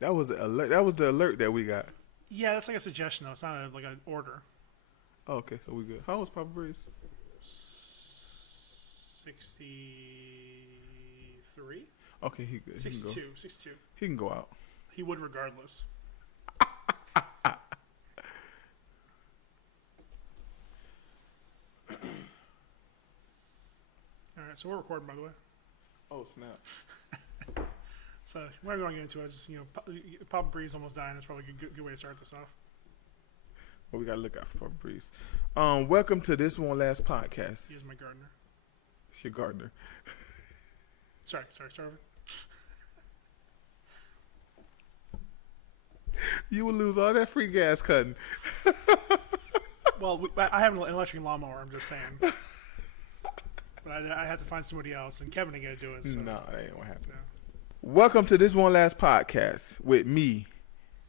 That was the alert. That was the alert that we got. Yeah, that's like a suggestion though. It's not like an order. Oh, okay, so we good. How was Papa Breeze? 63? Okay, he good. 62. 62. He can go out. He would regardless. Alright, so we're recording, by the way. Oh snap! So we're going to get into it. Just, Papa Breeze almost dying. It's probably a good way to start this off. Well, we gotta look out for Papa Breeze. Welcome to this one last podcast. He is my gardener. It's your gardener. Sorry, start over. You will lose all that free gas cutting. Well, I have an electric lawnmower. I'm just saying. But I had to find somebody else, and Kevin ain't gonna do it. So. No, that ain't what happened. No. Welcome to this one last podcast with me,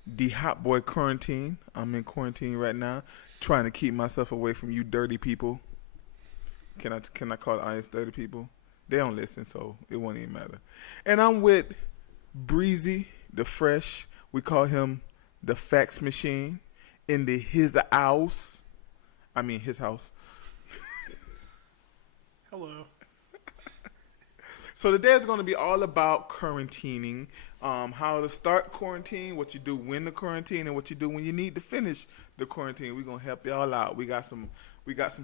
the Hot Boy Quarantine. I'm in quarantine right now, trying to keep myself away from you dirty people. Can I call the audience dirty people? They don't listen, so it won't even matter. And I'm with Breezy, the Fresh. We call him the fax machine in his house. I mean his house. Hello. So today is going to be all about quarantining, how to start quarantine, what you do when the quarantine, and what you do when you need to finish the quarantine. We're going to help y'all out. We got some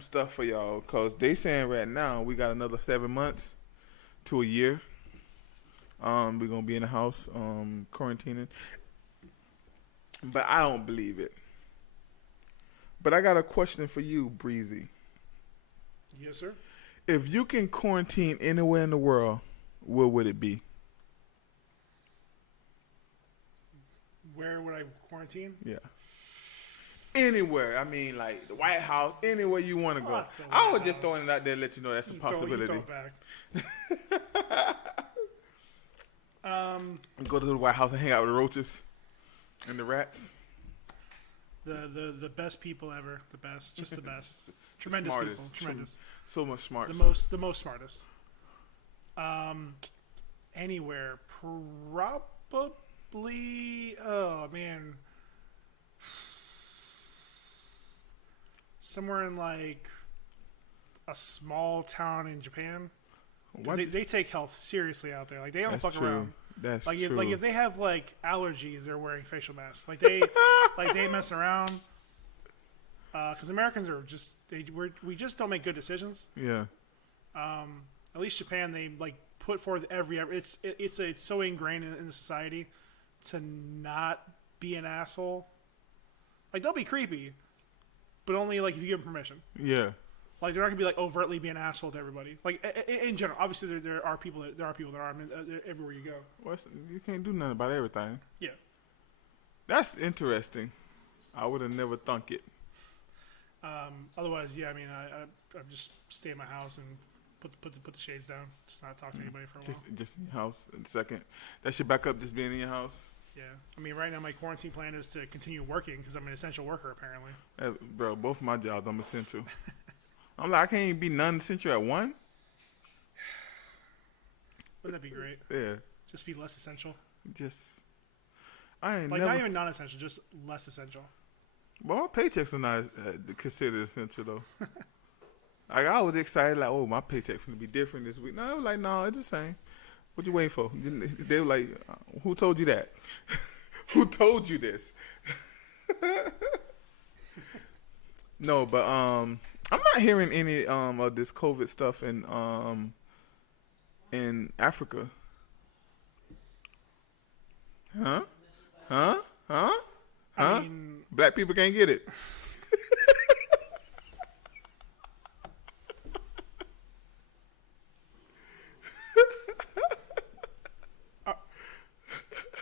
stuff for y'all because they saying right now we got another 7 months to a year. We're going to be in the house quarantining. But I don't believe it. But I got a question for you, Breezy. Yes, sir. If you can quarantine anywhere in the world, where would it be? Where would I quarantine? Yeah. Anywhere. I mean, like the White House, anywhere you want to go. Fuck the I was White just House. throwing it out there to let you know that's a possibility. You throw it back. Go to the White House and hang out with the roaches and the rats. The best people ever. The best. Just the best. Tremendous Smartest. people. Tremendous. So much smart. The most smartest. Anywhere. Probably. Oh man. Somewhere in like a small town in Japan. They take health seriously out there. Like they don't That's fuck true. around. That's Like true. if they have like allergies, they're wearing facial masks. Like they ain't messing around. Because Americans are just we just don't make good decisions. Yeah. At least Japan, they like put forth it's so ingrained in the society to not be an asshole. Like they'll be creepy, but only like if you give them permission. Yeah. Like they're not gonna be like overtly be an asshole to everybody. Like in general, obviously there are people that are. I mean, everywhere you go. Well, you can't do nothing about everything. Yeah. That's interesting. I would have never thunk it. Otherwise, yeah. I mean, I just stay in my house and put the shades down. Just not talk to anybody for a while. Just in your house in a second. That's your backup, just being in your house. Yeah. I mean, right now my quarantine plan is to continue working because I'm an essential worker apparently. Bro, both my jobs I'm essential. I'm like, I can't even be non-essential at one. Wouldn't that be great? Yeah. Just be less essential. I ain't Like never. not even non-essential, just less essential. Well, my paychecks are not considered essential though. Like I was excited, like, oh, my paycheck's gonna be different this week. No, I was like, no, it's the same. What you waiting for? They were like, who told you that? Who told you this? No, but I'm not hearing any of this COVID stuff in Africa. Huh? I mean, Black people can't get it.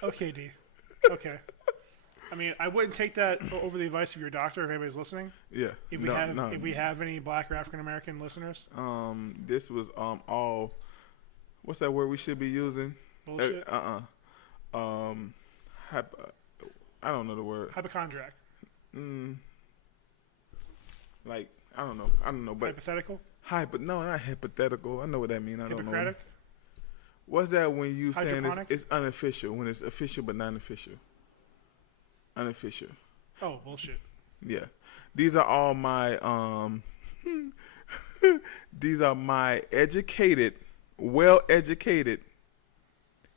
okay, D. Okay. I mean, I wouldn't take that over the advice of your doctor if anybody's listening. Yeah. If we have any Black or African American listeners. This was all. What's that word we should be using? Bullshit. I don't know the word. Hypochondriac. Like I don't know, but Hypothetical. no, not hypothetical. I know what that means. I don't know. Hippocratic. What's that when you saying Hydroponic? it's unofficial, when it's official but non-official? Unofficial. Oh, bullshit. Yeah. These are all my these are my educated, well-educated,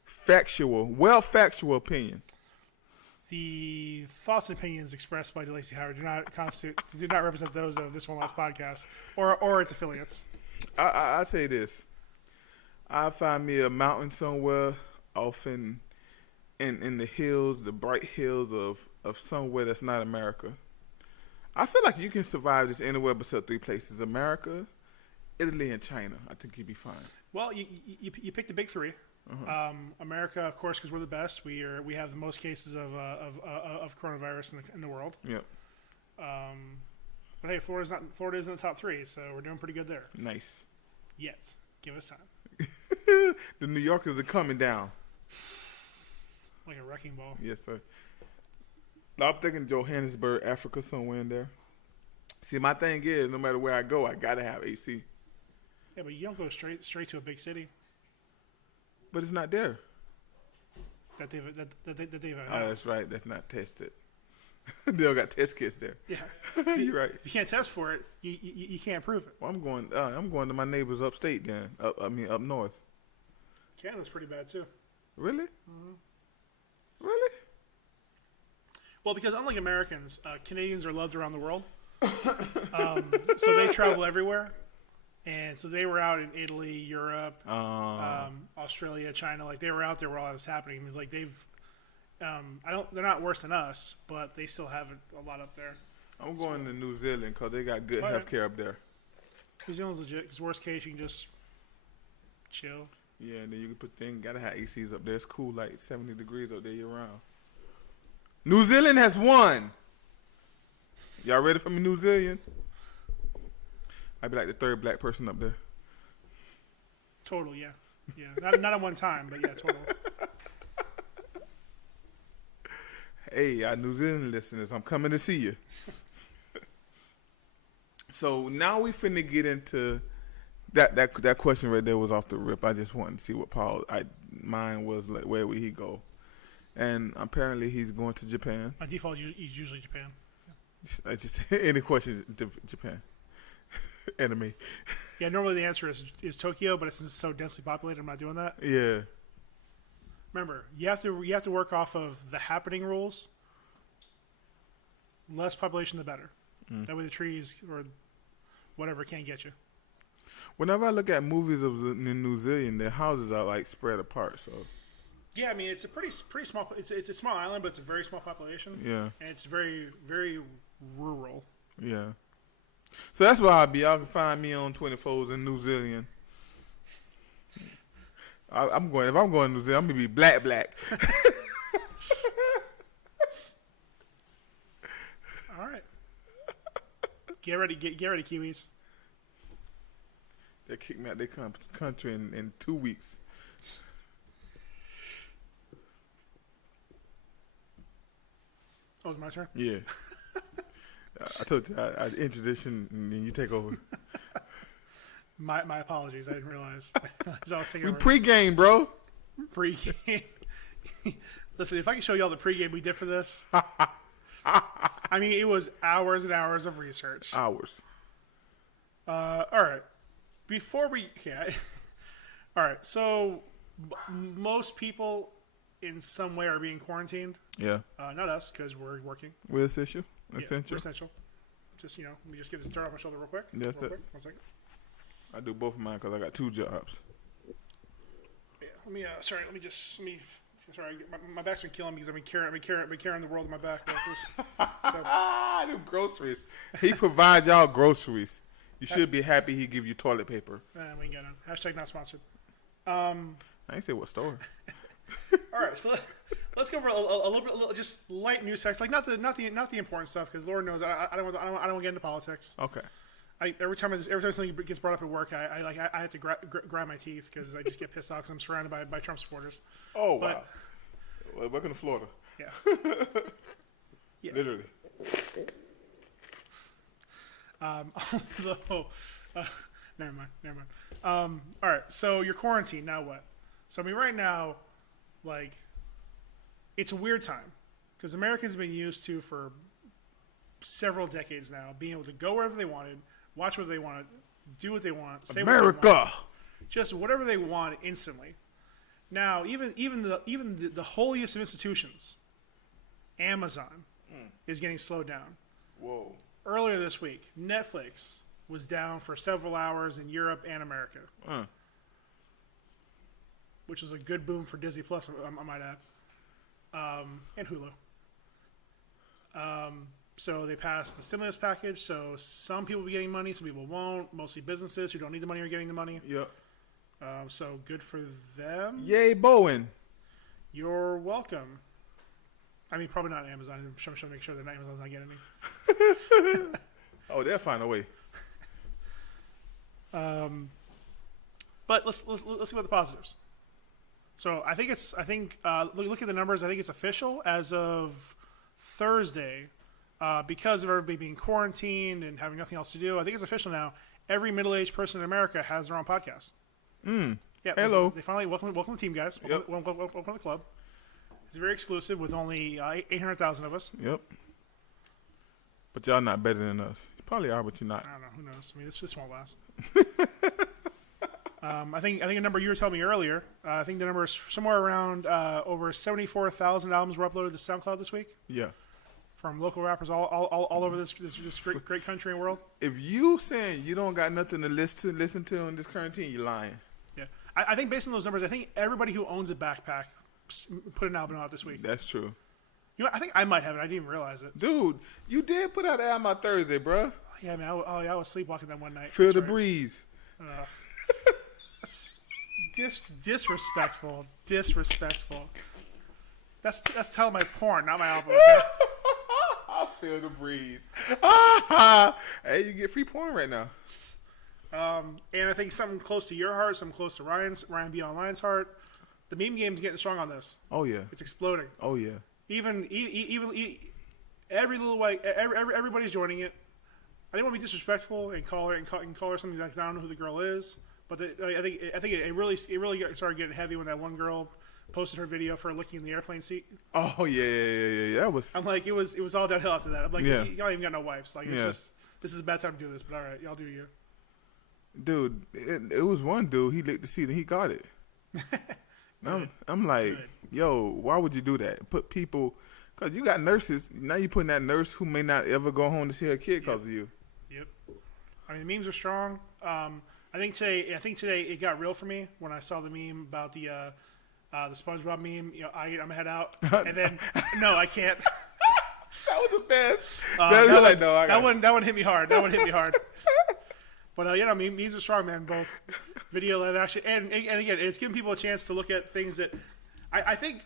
factual opinion. The thoughts and opinions expressed by DeLacy Howard do not represent those of this One Last podcast or its affiliates. I say this. I find me a mountain somewhere off in the hills, the bright hills of somewhere that's not America. I feel like you can survive just anywhere but 3 places: America, Italy, and China. I think you'd be fine. Well, you picked the big 3. America, of course, because we're the best. We have the most cases of coronavirus in the world. Yep. But hey, Florida's in the top 3, so we're doing pretty good there. Nice. Yet, give us time. The New Yorkers are coming down. Like a wrecking ball. Yes, sir. I'm thinking Johannesburg, Africa, somewhere in there. See, my thing is, no matter where I go, I gotta have AC. Yeah, but you don't go straight to a big city But it's not there. that they've announced. Oh, that's right. That's not tested. They don't got test kits there. Yeah, You're right. if you can't test for it, you can't prove it. Well, I'm going to my neighbors upstate then. Up north. Canada's pretty bad too. Really? Mm-hmm. Really? Well, because unlike Americans, Canadians are loved around the world, so they travel everywhere, and so they were out in Italy, Europe, Australia, China. Like they were out there where all that was happening. It's like they've, they're not worse than us, but they still have a lot up there. I'm going to New Zealand because they got good health care up there. New Zealand's legit. Because worst case, you can just chill. Yeah, and then you can gotta have ACs up there. It's cool, like 70 degrees up there year round. New Zealand has won. Y'all ready for me, New Zealand? I'd be like the 3rd black person up there. Total, yeah. Not at one time, but yeah, total. Hey, New Zealand listeners, I'm coming to see you. So now we finna get into that question right there was off the rip. I just wanted to see what mine was like. Where would he go? And apparently he's going to Japan. My default is usually Japan. I just any questions? Japan. Enemy. Yeah, normally the answer is Tokyo, but since it's so densely populated, I'm not doing that. Yeah. Remember, you have to work off of the happening rules. Less population, the better. That way the trees or whatever can't get you. Whenever I look at movies in New Zealand, their houses are like spread apart. So. Yeah, I mean it's a pretty small. It's a small island, but it's a very small population. Yeah. And it's very very rural. Yeah. So that's where I'll be. Y'all can find me on 24s in New Zealand. If I'm going to New Zealand, I'm gonna be black. All right. Get ready, Kiwis. They kick me out their country in 2 weeks. Oh, it's my turn? Yeah. I told you I introduced you and then you take over. My apologies. I didn't realize. I was thinking We pregame, bro. Pregame. Listen, if I can show you all the pregame we did for this. I mean, it was hours and hours of research. Hours. All right. Before we... Okay. All right. So, most people in some way are being quarantined. Yeah. Not us, because we're working. We're essential. Yeah, we're essential. Just, let me just get this dirt off my shoulder real quick. That's it. 1 second. I do both of mine because I got 2 jobs. Yeah. Sorry, my back's been killing me because I've been carrying the world on my back. I do groceries. He provides y'all groceries. You should be happy he give you toilet paper. We ain't got none. Hashtag not sponsored. I ain't say what store. All right, so let's go over a little bit, just light news facts, like not the important stuff, because Lord knows I don't want to get into politics. Okay. Every time something gets brought up at work, I have to grind my teeth because I just get pissed off because I'm surrounded by Trump supporters. Oh wow. Well, welcome to Florida. Yeah. Yeah. Literally. Although, never mind. All right, so you're quarantined. Now what? So, I mean, right now, like, it's a weird time because Americans have been used to, for several decades now, being able to go wherever they wanted, watch what they wanted, do what they want, say what they want, America. just whatever they want instantly. Now, even the holiest of institutions, Amazon, is getting slowed down. Whoa. Earlier this week, Netflix was down for several hours in Europe and America, which was a good boom for Disney Plus, I might add, and Hulu. So they passed the stimulus package, so some people will be getting money, some people won't. Mostly businesses who don't need the money are getting the money. Yep. So good for them. Yay, Bowen. You're welcome. I mean, probably not Amazon. I'm trying to make sure that Amazon's not getting any. Oh, they'll find a way. But let's see about the positives. So I think look at the numbers. I think it's official as of Thursday, because of everybody being quarantined and having nothing else to do. I think it's official now. Every middle-aged person in America has their own podcast. Yeah. Hello. They finally welcome to the team, guys. Welcome to the club. It's very exclusive with only 800,000 of us. Yep. But y'all not better than us. You probably are, but you're not. I don't know. Who knows? I mean, this won't last. I think a number you were telling me earlier. I think the number is somewhere around over 74,000 albums were uploaded to SoundCloud this week. Yeah. From local rappers all over this great country and world. If you saying you don't got nothing to listen to in this quarantine, you're lying. Yeah, I think based on those numbers, I think everybody who owns a backpack put an album out this week. That's true. You know, I think I might have it. I didn't even realize it. Dude, you did put out an album on Thursday, bro. Yeah, man. I was sleepwalking that one night. Feel the breeze. Disrespectful. That's telling my porn, not my album. Okay? I feel the breeze. Hey, you get free porn right now. And I think something close to your heart, something close to Ryan B. Online's heart. The meme game's getting strong on this. Oh yeah. It's exploding. Oh yeah. Even every little way, everybody's joining it. I didn't want to be disrespectful and call her something like, I don't know who the girl is, but I think it really started getting heavy when that one girl posted her video for licking the airplane seat. Oh yeah. That was. I'm like, it was all downhill after that. I'm like, Yeah. y'all even got no wipes. Like, it's just, this is a bad time to do this. But all right, y'all do you. Dude, it was one dude. He licked the seat and he got it. I'm like, Good. yo, why would you do that? Put people, because you got nurses. Now you putting that nurse who may not ever go home to see her kid because of you. Yep. I mean, the memes are strong. I think today it got real for me when I saw the meme about the SpongeBob meme. You know, I'm gonna head out, and then no, I can't. That was the best. That one hit me hard. But memes are strong, man. Both video, live action, and again, it's giving people a chance to look at things that I think.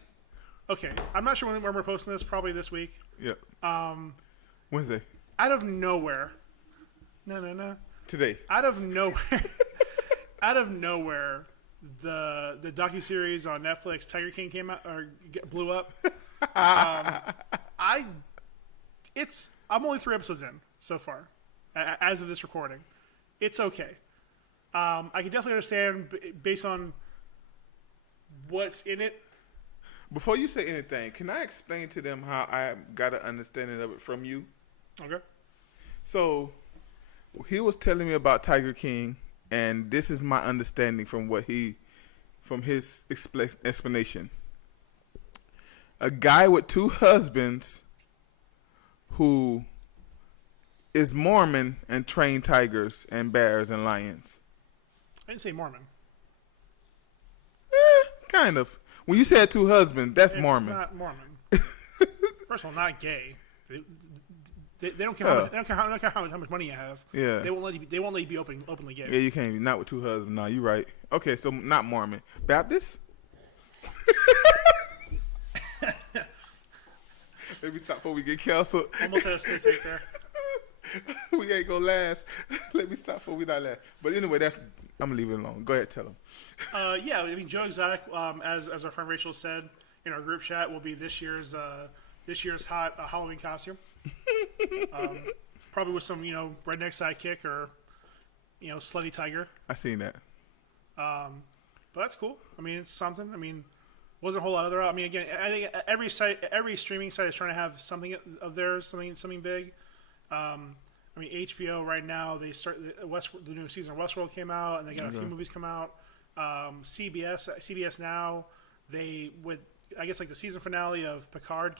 Okay, I'm not sure when we're posting this. Probably this week. Yeah. Wednesday. Out of nowhere. No. Today. Out of nowhere. The docuseries on Netflix, Tiger King, came out or blew up. I'm only 3 episodes in so far, as of this recording. It's okay. I can definitely understand based on what's in it. Before you say anything, can I explain to them how I got an understanding of it from you? Okay. So, he was telling me about Tiger King, and this is my understanding from his explanation. A guy with 2 husbands who is Mormon and trained tigers and bears and lions. I didn't say Mormon. Kind of. When you said 2 husbands, that's It's Mormon. not Mormon. First of all, not gay. They don't care. They don't care how much money you have. Yeah. They won't let you be openly gay. Yeah, you can't be not with 2 husbands. No, you're right. Okay, so not Mormon. Baptist? Maybe stop before we get canceled. Almost had a spit take there. We ain't gonna last. Let me stop before we not last. But anyway, I'm gonna leave it alone. Go ahead, tell them. Yeah, I mean, Joe Exotic, as our friend Rachel said in our group chat, will be this year's hot Halloween costume. Probably with some redneck sidekick or slutty tiger. I seen that. But Well, that's cool. I mean, it's something. I mean, wasn't a whole lot of other. I mean, again, I think every streaming site is trying to have something of theirs, something big. I mean, HBO right now they start the new season of Westworld came out, and they got a few movies come out. CBS now I guess like the season finale of Picard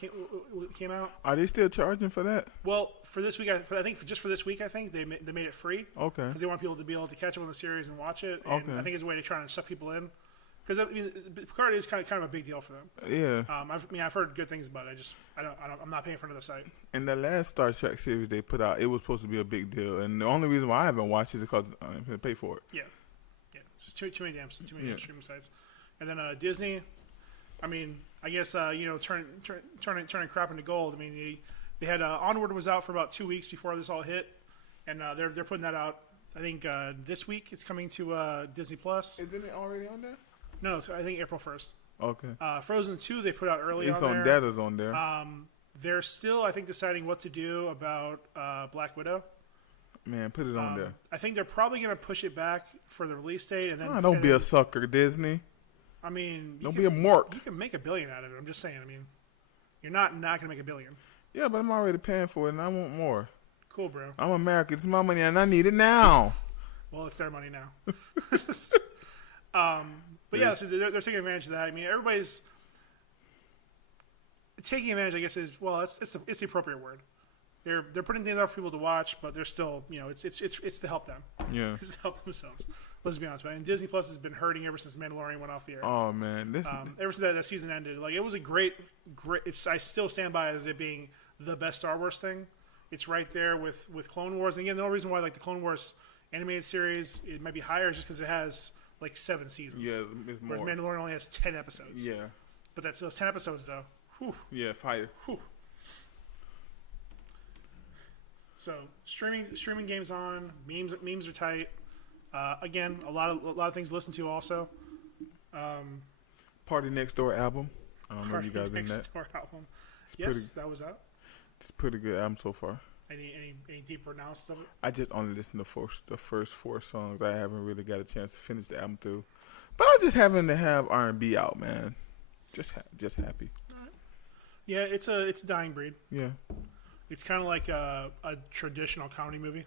came out. Are they still charging for that? Well, for this week, I think just for this week, I think they made it free. Okay. Because they want people to be able to catch up on the series and watch it. And Okay. I think it's a way to try and suck people in. Because I mean, Picard is kind of a big deal for them. Yeah. I've heard good things about it. I'm not paying for another site. And the last Star Trek series they put out, it was supposed to be a big deal, and the only reason why I haven't watched it is because I didn't pay for it. Yeah. Just too many damn streaming sites. And then Disney. I mean, I guess turning crap into gold. I mean, they had Onward was out for about 2 weeks before this all hit, and they're putting that out. I think this week it's coming to Disney Plus. Isn't it already on there? No, I think April 1st. Okay. Frozen 2 they put out early It's on on there. Data's on there. They're still, I think, deciding what to do about Black Widow. Man, put it on there. I think they're probably going to push it back for the release date, and then Don't be a sucker, Disney. I mean, Don't be a mark. You can make $1 billion out of it. I'm just saying. I mean, you're not going to make $1 billion. Yeah, but I'm already paying for it, and I want more. Cool, bro. I'm American. It's my money, and I need it now. Well, it's their money now. But yeah, so they're taking advantage of that. I mean, everybody's taking advantage. I guess it's the appropriate word. They're putting things out for people to watch, but they're still, it's to help them. Yeah. It's to help themselves. Let's be honest, man. And Disney Plus has been hurting ever since Mandalorian went off the air. Oh man, Ever since that season ended, like it was a great. I still stand by as it being the best Star Wars thing. It's right there with Clone Wars. And again, the only reason why like the Clone Wars animated series it might be higher is just because it has like 7 seasons. yeah, it's more. Whereas Mandalorian only has 10 episodes. Yeah. But that's those 10 episodes though. Whew. Yeah, fire. Whew. So streaming games on memes are tight. Again, a lot of things to listen to also. Party Next Door album. I don't know if you guys in that. Album. It's That was out. It's a pretty good album so far. Any deeper analysis of it? I just only listened to the first 4 songs. I haven't really got a chance to finish the album through. But I just happen to have R&B out, man. Just happy. All right. Yeah, it's a dying breed. Yeah. It's kind of like a traditional comedy movie.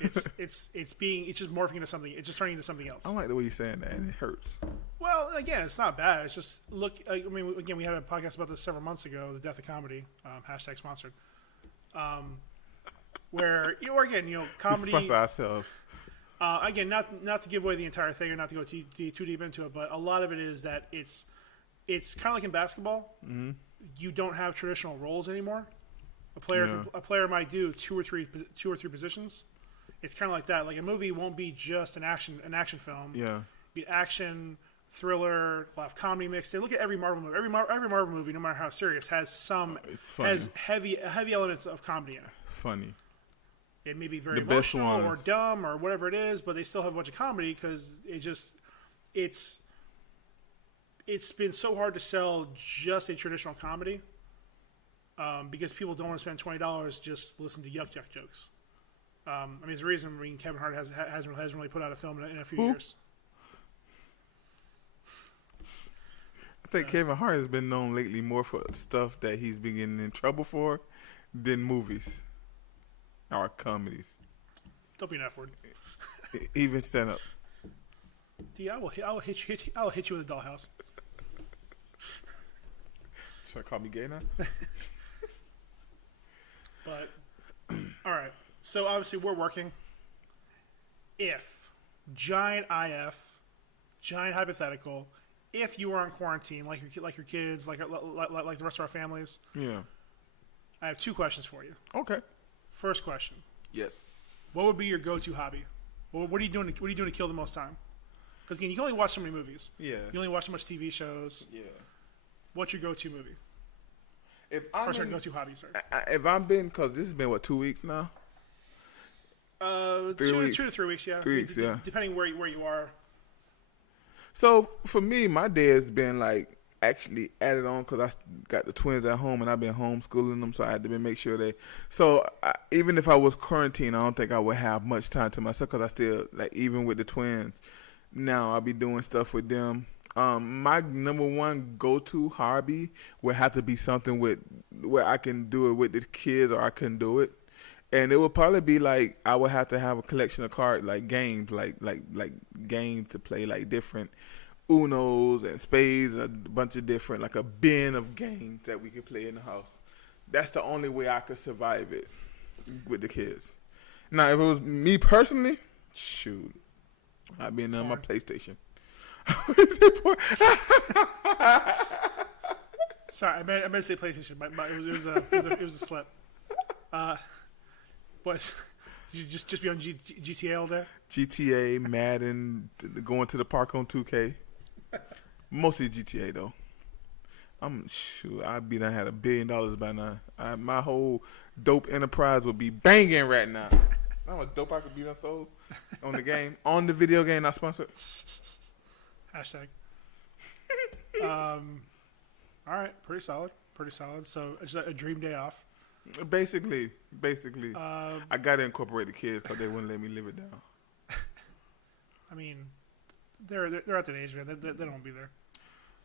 It's just morphing into something. It's just turning into something else. I like the way you're saying that, and it hurts. Well, again, it's not bad. It's just I mean, again, we had a podcast about this several months ago. The death of comedy, # sponsored. Where comedy. We sponsor ourselves. Again, not to give away the entire thing or not to go too deep into it, but a lot of it is that it's kind of like in basketball. Mm-hmm. You don't have traditional roles anymore. A player might do two or three positions. It's kind of like that. Like a movie won't be just an action film. Yeah. Be action, thriller, a lot of comedy mixed in. Look at every Marvel movie. Every Marvel movie, no matter how serious, has heavy elements of comedy in it. Funny. It may be very the best emotional ones. or dumb or whatever it is, but they still have a bunch of comedy because it's been so hard to sell just a traditional comedy because people don't want to spend $20 just to listen to yuck jokes. I mean, there's a reason Kevin Hart hasn't really put out a film in a few years. I think Kevin Hart has been known lately more for stuff that he's been getting in trouble for than movies or comedies. Don't be an F word. Even stand up. D, I will hit you with a dollhouse. Should I call me gay now? But all right. So obviously we're working. If giant hypothetical, if you were on quarantine, like your kids, like the rest of our families, Yeah. I have 2 questions for you. Okay. First question: Yes. what would be your go-to hobby? What are you doing? What are you doing to kill the most time? Because again, you can only watch so many movies. Yeah. You only watch so much TV shows. Yeah. What's your go-to movie? If I'm go-to hobby, sorry. if I'm been, because this has been 2 weeks now. 2 to 3 weeks, yeah. 3 weeks, yeah. Depending where you are. So for me, my day has been like actually added on because I got the twins at home and I've been homeschooling them, so I had to make sure they. So even if I was quarantined, I don't think I would have much time to myself because I still even with the twins, Now I'll be doing stuff with them. My number one go-to hobby would have to be something with where I can do it with the kids, or I couldn't do it. And it would probably be like I would have to have a collection of cards, like games, like games to play, like different Unos and spades, a bunch of different, like a bin of games that we could play in the house. That's the only way I could survive it with the kids. Now, if it was me personally, shoot, I'd be in my PlayStation. Sorry, I meant to say PlayStation. It was a slip. What? Did you just be on GTA all day? GTA, Madden, going to the park on 2K. Mostly GTA though. I'd be done had $1 billion by now. My whole dope enterprise would be banging right now. How much dope I could be done sold on the game, on the video game not sponsored. Hashtag. All right, pretty solid. So just a dream day off. Basically, I gotta incorporate the kids because they wouldn't let me live it down. I mean, they're at that age, man. They don't be there.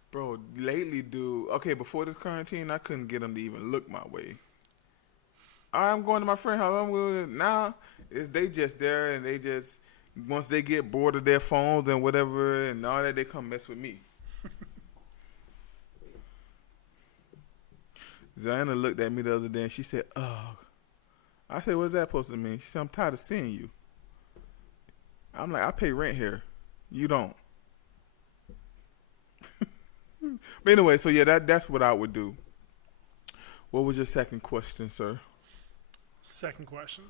Bro, lately, dude. Okay, before this quarantine, I couldn't get them to even look my way. I'm going to my friend's house. I'm with it. Now, they just there, and they just once they get bored of their phones and whatever and all that, they come mess with me. Zayana looked at me the other day and she said, "Oh." I said, "What's that supposed to mean?" She said, "I'm tired of seeing you." I'm like, "I pay rent here. You don't." But anyway, so yeah, that's what I would do. What was your second question, sir? Second question.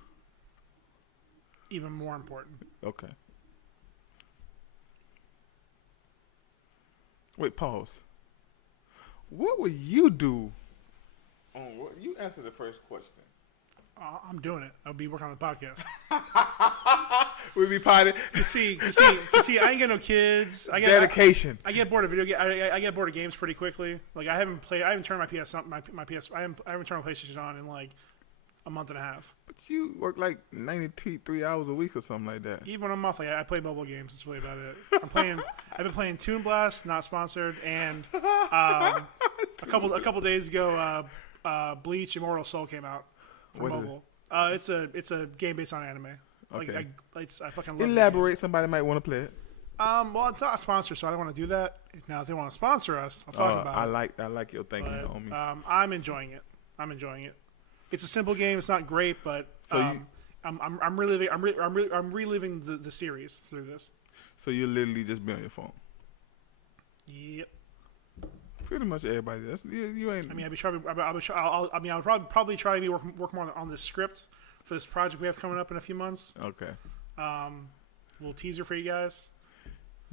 Even more important. Okay. Wait, pause. What would you do? You answer the first question. I'm doing it. I'll be working on the podcast. We'll be potted. You see, I ain't got no kids. Dedication. I get bored of video games. I get bored of games pretty quickly. Like I haven't turned my PS on, I haven't turned my PlayStation on in like a month and a half. But you work like 93 hours a week or something like that. Even a month, like I play mobile games. That's really about it. I've been playing Toon Blast, not sponsored, and a couple days ago, Bleach Immortal Soul came out for mobile. It's a game based on anime. Okay. Like I fucking love Elaborate. Somebody might want to play it. Well, it's not a sponsor, so I don't want to do that. Now, if they want to sponsor us, I'll talk about it. I like your thinking, homie. I'm enjoying it. It's a simple game. It's not great, but I'm reliving the series through this. So you literally just be on your phone. Yep. Pretty much everybody. You ain't. I mean, I would probably try to be work more on this script for this project we have coming up in a few months. Okay. Little teaser for you guys.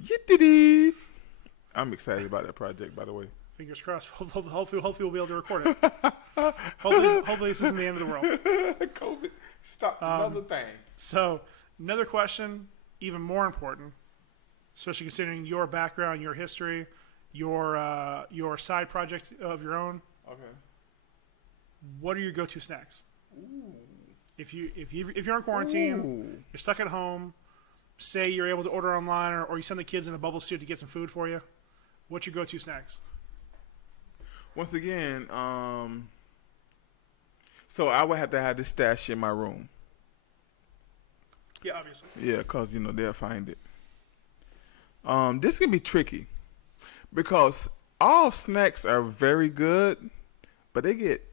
Yittity. I'm excited about that project, by the way. Fingers crossed. Hopefully we'll be able to record it. hopefully this isn't the end of the world. COVID. Stop another thing. So, another question, even more important, especially considering your background, your history, your side project of your own. Okay. What are your go-to snacks? Ooh. If you're in quarantine, you're stuck at home, say you're able to order online, or you send the kids in a bubble suit to get some food for you, what's your go-to snacks? Once again, so I would have to have this stash in my room. Yeah, obviously. Yeah, because, they'll find it. This can be tricky because all snacks are very good, but they get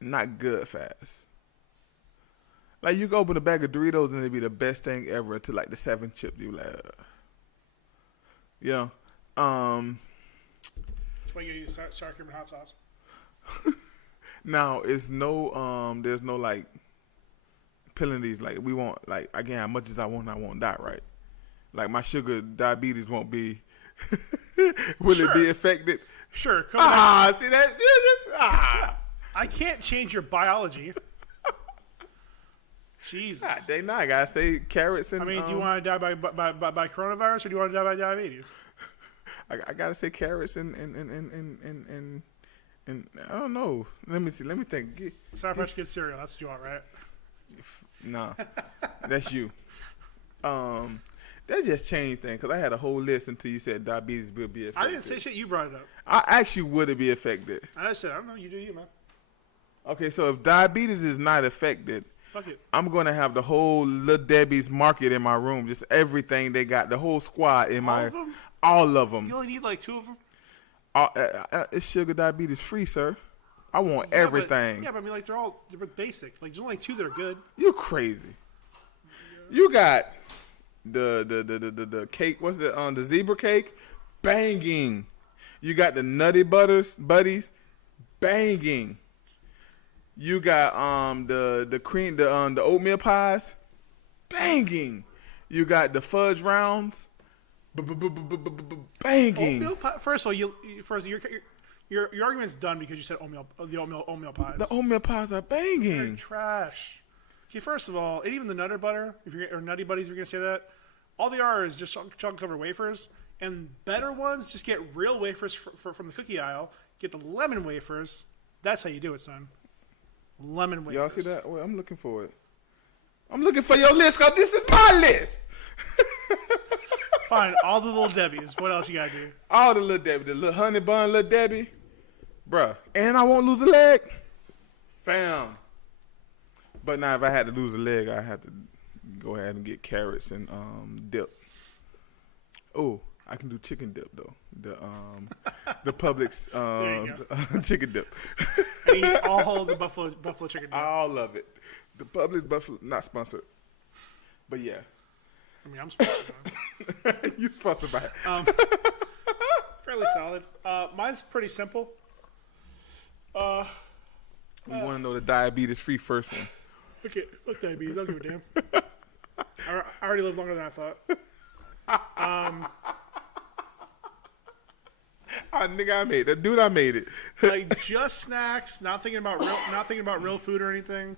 not good fast. Like, you can open a bag of Doritos and it'd be the best thing ever until, like, the 7 chip. You like, yeah. That's why you use sour cream and hot sauce. Now, there's no, like, penalties. Like, we won't, like, again, as much as I won't die, right? Like, my diabetes won't be, will it be affected? Sure. See that? I can't change your biology. Jesus. They not. I gotta say carrots and. I mean, do you want to die by coronavirus, or do you want to die by diabetes? I gotta say carrots and I don't know. Let me see. Let me think. Sour Patch Kids cereal. That's what you want, right? Nah, that's you. That just changed things because I had a whole list until you said diabetes will be affected. I didn't say shit. You brought it up. I actually would it be affected? I said I don't know. You do you, man. Okay, so if diabetes is not affected, Fuck it. I'm gonna have the whole Little Debbie's market in my room, just everything they got, the whole squad in All of them? all of them. You only need like 2 of them. It's sugar diabetes free, sir. I want Yeah, everything. But I mean, like they're basic. Like there's only 2 that are good. You crazy? You got the cake. What's it? The zebra cake, banging. You got the nutty buddies, banging. You got the cream the oatmeal pies, banging. You got the fudge rounds, banging. Oatmeal pie. First of all, your argument's done because you said oatmeal pies. The oatmeal pies are They're banging. trash. Okay, first of all, and even the Nutter Butter, or Nutty Buddies, if you're gonna say that, all they are is just chocolate covered wafers. And better ones, just get real wafers from the cookie aisle. Get the lemon wafers. That's how you do it, son. Lemon wafers. Y'all see that? Well, I'm looking for it. I'm looking for your list because this is my list. Fine, all the Little Debbies. What else you gotta do? All the Little Debbie, the little honey bun Little Debbie, bruh. And I won't lose a leg, fam. But now if I had to lose a leg, I had to go ahead and get carrots and dip. Oh, I can do chicken dip though. The Publix chicken dip. I eat all the buffalo chicken. Dip. All of it. The Publix buffalo not sponsored, but yeah. I mean, I'm sponsored. You sponsored by it. Fairly solid. Mine's pretty simple. We want to know the diabetes free first one. Okay, fuck diabetes. I don't give a damn. I already lived longer than I thought. Nigga, I made it. Dude, I made it. Like just snacks. Not thinking about real food or anything.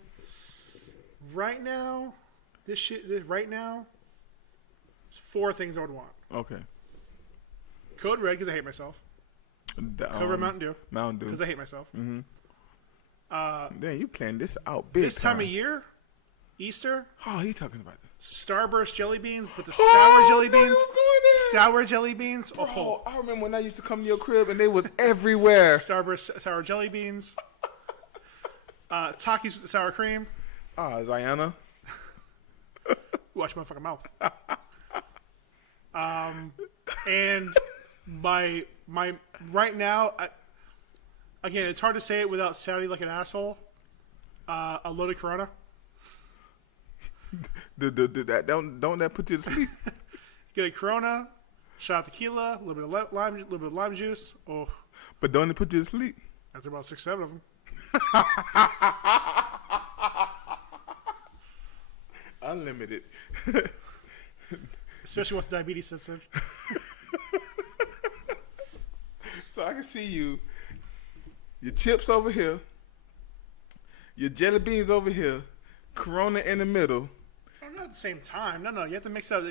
Right now, right now, there's 4 things I would want. Okay. Code Red because I hate myself. Code Red Mountain Dew Mountain Dew. because I hate myself. Mm-hmm. Damn, you planned this out big This time of year, Easter, Oh, he talking about this. Starburst jelly beans with the Oh, sour jelly I know beans. what's going on. Sour jelly beans. Oh, Oh, I remember when I used to come to your crib and they was everywhere. Starburst sour jelly beans. Takis with the sour cream. Ziana. Watch my fucking mouth. And my right now, again, it's hard to say it without sounding like an asshole. A loaded Corona. Don't that put you to sleep? Get a Corona, shot of tequila, a little bit of lime juice. Oh, But don't it put you to sleep? after about 6, 7 of them. Unlimited. Especially once diabetes sets in. So I can see you. Your chips over here. Your jelly beans over here. Corona in the middle. Oh, not at the same time. No, you have to mix it up.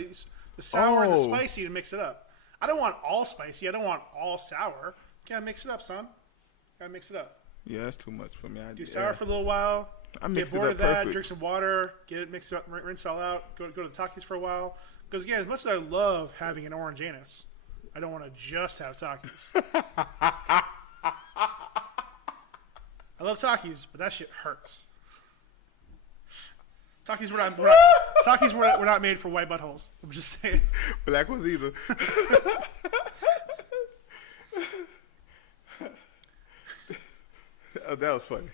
The sour and the Oh. spicy to mix it up. I don't want all spicy. I don't want all sour. You gotta mix it up, son. Gotta mix it up. Yeah, that's too much for me. Do sour for a little while. I Get mixed it bored up of that. perfect. Drink some water. Get it mixed up. Rinse it all out. Go to the Takis for a while. Because again, as much as I love having an orange anise, I don't want to just have Takis. I love Takis, but that shit hurts. Takis were not made for white buttholes. I'm just saying. Black ones either. Oh, that was funny.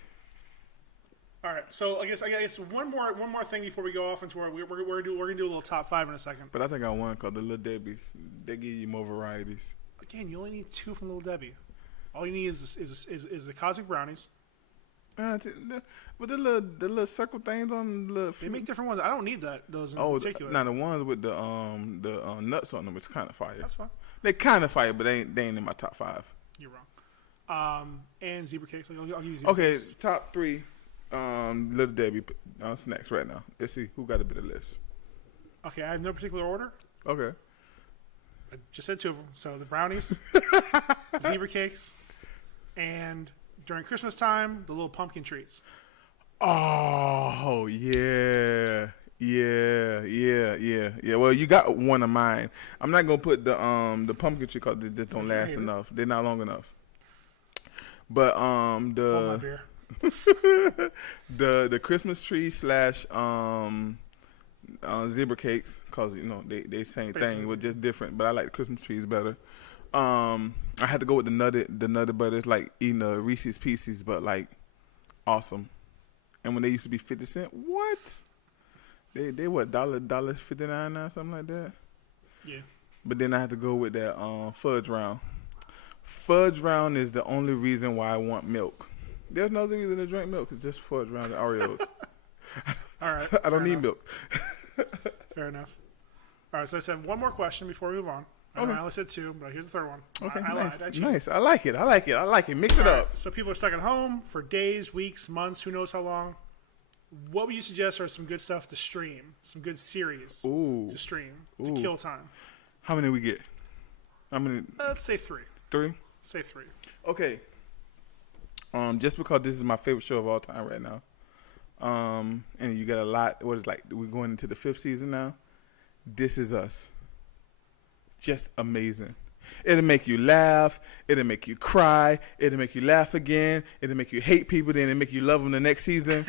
All right, so I guess one more thing before we go off into our we're gonna do a little top 5 in a second. But I think I won because the Little Debbie's, they give you more varieties. Again, you only need 2 from Little Debbie. All you need is the cosmic brownies. But the little circle things on the little They make different ones. I don't need those in particular. now the ones with the nuts on them, it's kind of fire. That's fine. They kind of fire, but they ain't in my top 5. You're wrong. And zebra cakes. I'll use zebra Okay, cakes. top 3 Little Debbie snacks right now. Let's see who got a better list. Okay, I have no particular order. Okay. I just said 2 of them. So the brownies, zebra cakes, and during Christmas time, the little pumpkin treats. Oh yeah, Yeah. Well, you got one of mine. I'm not gonna put the pumpkin tree because they just don't last enough. They're not long enough. But Hold my beer. the Christmas tree slash zebra cakes, cause they same thing but just different. But I like the Christmas trees better. I had to go with the nutted butter. It's like eating a Reese's Pieces, but like awesome. And when they used to be 50 cents, what? They what $1.59 now, something like that. Yeah. But then I had to go with that fudge round. Fudge round is the only reason why I want milk. There's no other reason to drink milk. It's just fudge round and Oreos. All right. I don't need milk. Fair enough. All right, so I said one more question before we move on. Okay. I only said two, but here's the third one. Okay, I nice. lied. Nice. I like it. Mix it up. So people are stuck at home for days, weeks, months, who knows how long. What would you suggest are some good stuff to stream? Some good series to stream to kill time? How many we get? How many? Let's say three. Three? Say three. Okay. Just because this is my favorite show of all time right now. And you got a lot. What is like? We're going into the 5th season now. This Is Us. Just amazing. It'll make you laugh. It'll make you cry. It'll make you laugh again. It'll make you hate people. Then it'll make you love them the next season.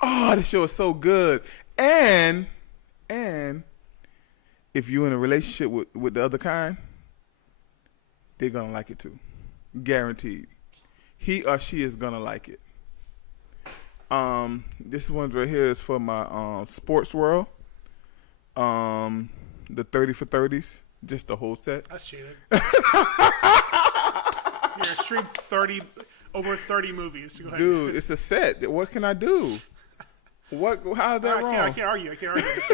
Oh, the show is so good. And if you're in a relationship with the other kind, they're going to like it too. Guaranteed. He or she is going to like it. This one right here is for my sports world. The 30 for 30s. Just the whole set. That's cheating. You're stream over 30 movies. To go Dude, it's a set. What can I do? How's that wrong? I can't argue. I'm just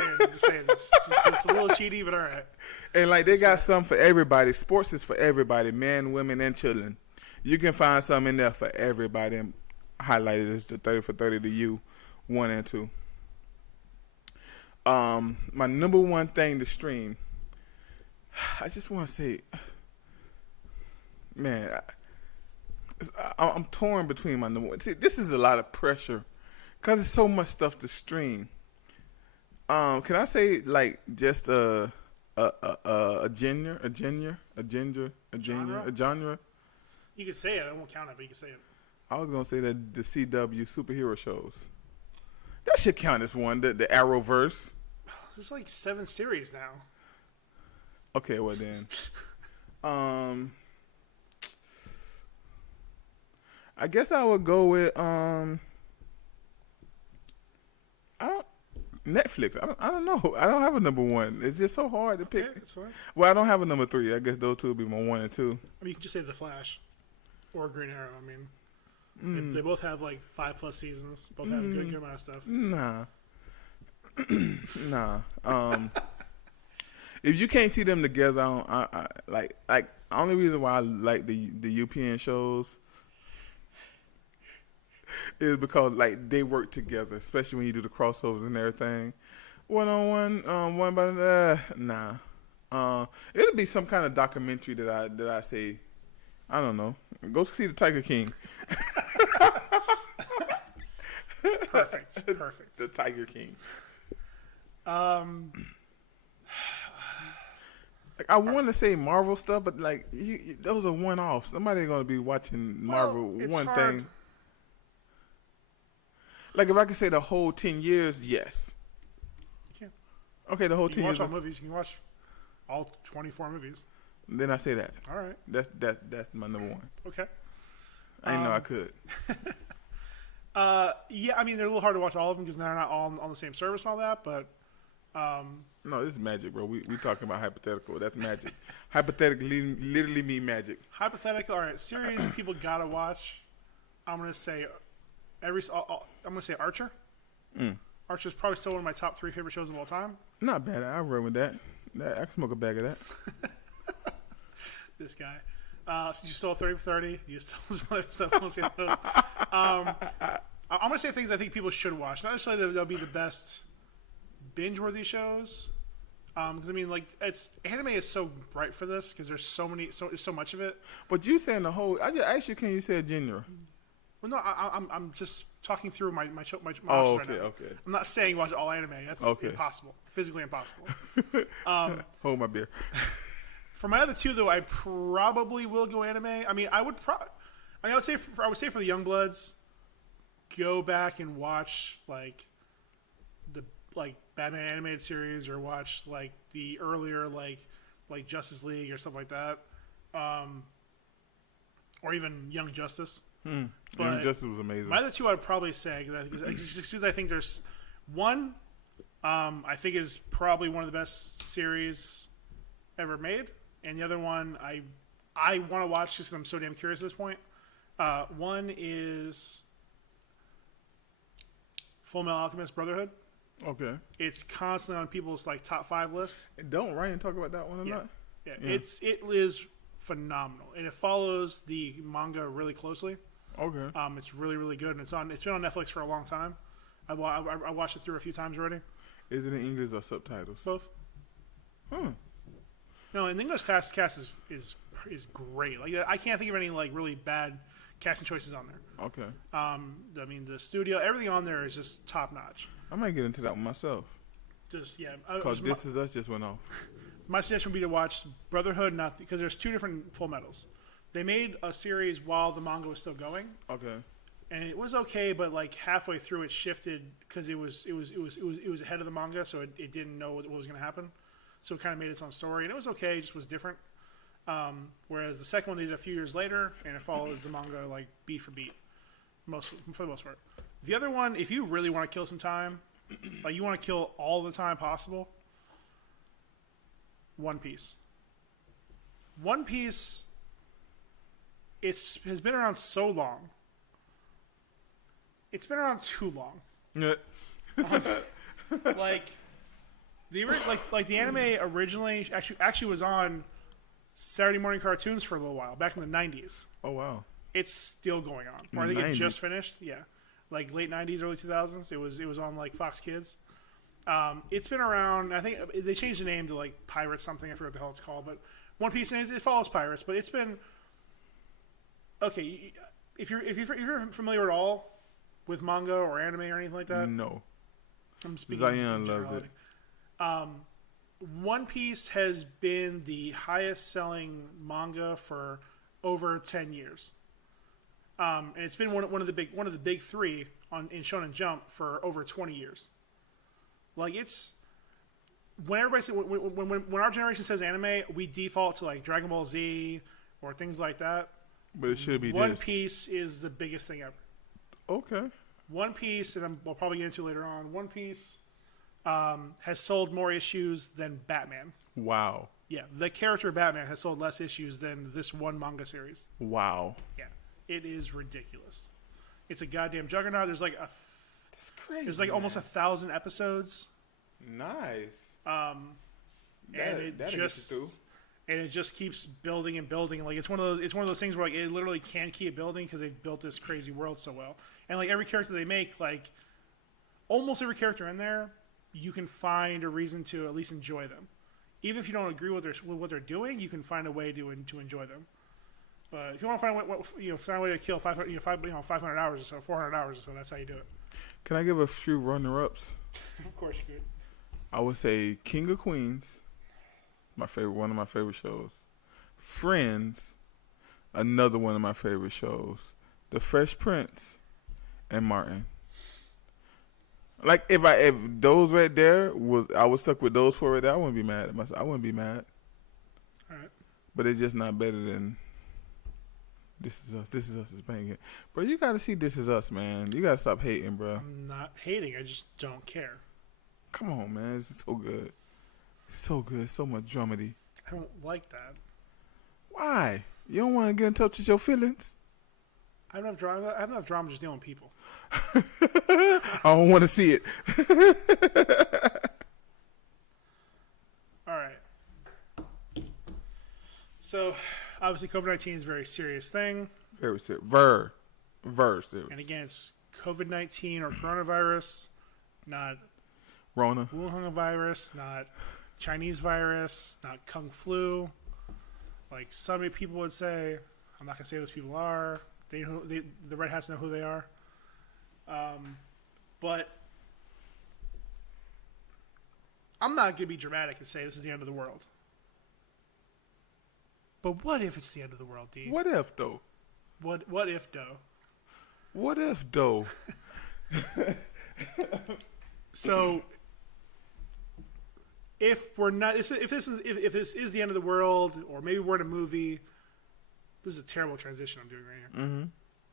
saying. It's a little cheaty, but all right. And like they got something for everybody. Sports is for everybody, men, women, and children. You can find something in there for everybody. And highlighted as the 30 for 30 to you, 1 and 2. My number one thing to stream. I just want to say, man, I'm torn between my number one. See, this is a lot of pressure because there's so much stuff to stream. Can I say like just a genre? You can say it. I won't count it, but you can say it. I was gonna say that the CW superhero shows. That should count as one. The Arrowverse. There's like 7 series now. Okay, well then. I guess I would go with Netflix. I don't know. I don't have a number one. It's just so hard to pick. Okay, that's fine. Well, I don't have a number 3. I guess those two would be my 1 and 2. I mean, you can just say The Flash or Green Arrow. I mean, they both have like 5+ seasons. Both have a good amount of stuff. Nah. If you can't see them together, I like the only reason why I like the UPN shows is because like they work together, especially when you do the crossovers and everything. One on one by nah. It'll be some kind of documentary that I say, I don't know. Go see the Tiger King. Perfect. The Tiger King. I want to say Marvel stuff, but like those are one-offs. Somebody's gonna be watching Marvel one hard. thing. Like if I could say the whole 10 years, yes. You can. Okay, the whole You 10 can years. watch all movies. You can watch all 24 movies. Then I say that. All right. That's my number 1. Okay. I didn't know I could. Yeah, I mean they're a little hard to watch all of them because they're not all on the same service and all that. But No, this is magic, bro. We talking about hypothetical. That's magic. Hypothetically, literally mean magic. hypothetical. All right, series people gotta watch. I'm gonna say I'm gonna say Archer. Archer's probably still one of my top 3 favorite shows of all time. Not bad. I run with that. I can smoke a bag of that. This guy. So you stole 30 for 30. You stole some other stuff. I'm gonna say things I think people should watch. Not necessarily that they'll be the best binge-worthy shows. Because I mean, like, anime is so bright for this because there's so much of it. But you saying the whole? I just asked you, can you say a genre? Well, no, I'm just talking through my options Oh, right okay, now. okay. I'm not saying watch all anime. That's Okay. impossible, physically impossible. Hold my beer. For my other two, though, I probably will go anime. I mean, I would say for the young bloods, go back and watch like the Batman animated series, or watch like the earlier like Justice League or stuff like that, or even Young Justice. Young But Justice was amazing. my other two, I'd probably say because I think there's one. I think is probably one of the best series ever made, and the other one I want to watch just because I'm so damn curious at this point. One is Full Metal Alchemist Brotherhood. Okay. It's constantly on people's like top 5 lists. Don't Ryan talk about that one or Yeah. not? Yeah, Yeah. it is phenomenal, and it follows the manga really closely. Okay. It's really really good, and it's been on Netflix for a long time. I watched it through a few times already. Is it in English or subtitles? Both. No, in English cast is great. Like I can't think of any like really bad casting choices on there. Okay. I mean the studio, everything on there is just top notch. I might get into that one myself. Just yeah. Because This Is Us just went off. My suggestion would be to watch Brotherhood, not because there's 2 different Full Metals. They made a series while the manga was still going, Okay. and it was okay, but like halfway through it shifted because it was ahead of the manga, so it didn't know what was going to happen. So it kind of made its own story, and it was okay. It just was different. Whereas the second one they did a few years later, and it follows the manga like beat for beat, for the most part. The other one, if you really want to kill some time, like you want to kill all the time possible, One Piece. One Piece, has been around so long. It's been around too long. Yeah. Like the anime originally actually was on Saturday morning cartoons for a little while back in the 90s. Oh wow. It's still going on. Or I think it 90s. just finished. Yeah, like late 90s, early 2000s. It was on like Fox Kids. It's been around. I think they changed the name to like Pirates something. I forget what the hell it's called. But One Piece, it follows pirates. But it's been okay. If you're familiar at all with manga or anime or anything like that, No. I'm speaking Zion in loves it. generality. One Piece has been the highest selling manga for over 10 years. And it's been one of the big 3 in Shonen Jump for over 20 years. Like it's when everybody says, when our generation says anime, we default to like Dragon Ball Z or things like that. But it should be One this. Piece is the biggest thing ever. Okay. One Piece, and we'll probably get into later on. One Piece has sold more issues than Batman. Wow. Yeah, the character Batman has sold less issues than this one manga series. Wow. Yeah, it is ridiculous. It's a goddamn juggernaut. There's like That's crazy. there's like almost 1,000 episodes, Nice. and it that'll get just you through. and it just keeps building and building. Like it's one of those things where like it literally can keep building because they've built this crazy world so well. And like every character they make, like almost every character in there, you can find a reason to at least enjoy them. Even if you don't agree with what they're doing, you can find a way to enjoy them. But if you want to find a way to kill 500 hours or so, 400 hours or so, that's how you do it. Can I give a few runner-ups? Of course you could. I would say King of Queens, one of my favorite shows. Friends, another one of my favorite shows. The Fresh Prince, and Martin. Like if those right there I was stuck with those 4 right there, I wouldn't be mad at myself. I wouldn't be mad. All right. But it's just not better than This Is Us. This Is Us is banging. Bro, you gotta see This Is Us, man. You gotta stop hating, bro. I'm not hating. I just don't care. Come on, man. It's so good. It's so good. So much dramedy. I don't like that. Why? You don't want to get in touch with your feelings? I have enough drama just dealing with people. I don't want to see it. All right. So, obviously, COVID-19 is a very serious thing. Very serious. Very serious. And again, it's COVID-19 or coronavirus, not Rona. Wuhan virus, not Chinese virus, not Kung flu. Like so many people would say, I'm not going to say those people are. The Red Hats know who they are. But I'm not gonna be dramatic and say this is the end of the world. But what if it's the end of the world, D? What if though? What if though? What if though? So if this is the end of the world, or maybe we're in a movie, this is a terrible transition I'm doing right here. Mm-hmm.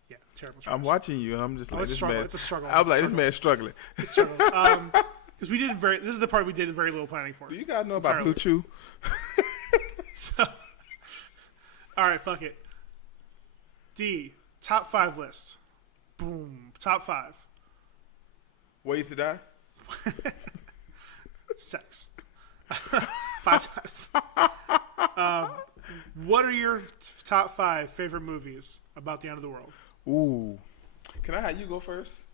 Yeah, terrible transition. I'm watching you, and I'm just like, it's this struggle. man. It's a struggle. I was like, this man's struggling. It's a struggle. Because this is the part we did very little planning for. Do you guys know about Blue Chew? So, all right, fuck it. D, top 5 list. Boom, top 5. Ways to die? Sex. 5 times. What are your top 5 favorite movies about the end of the world? Ooh. Can I have you go first?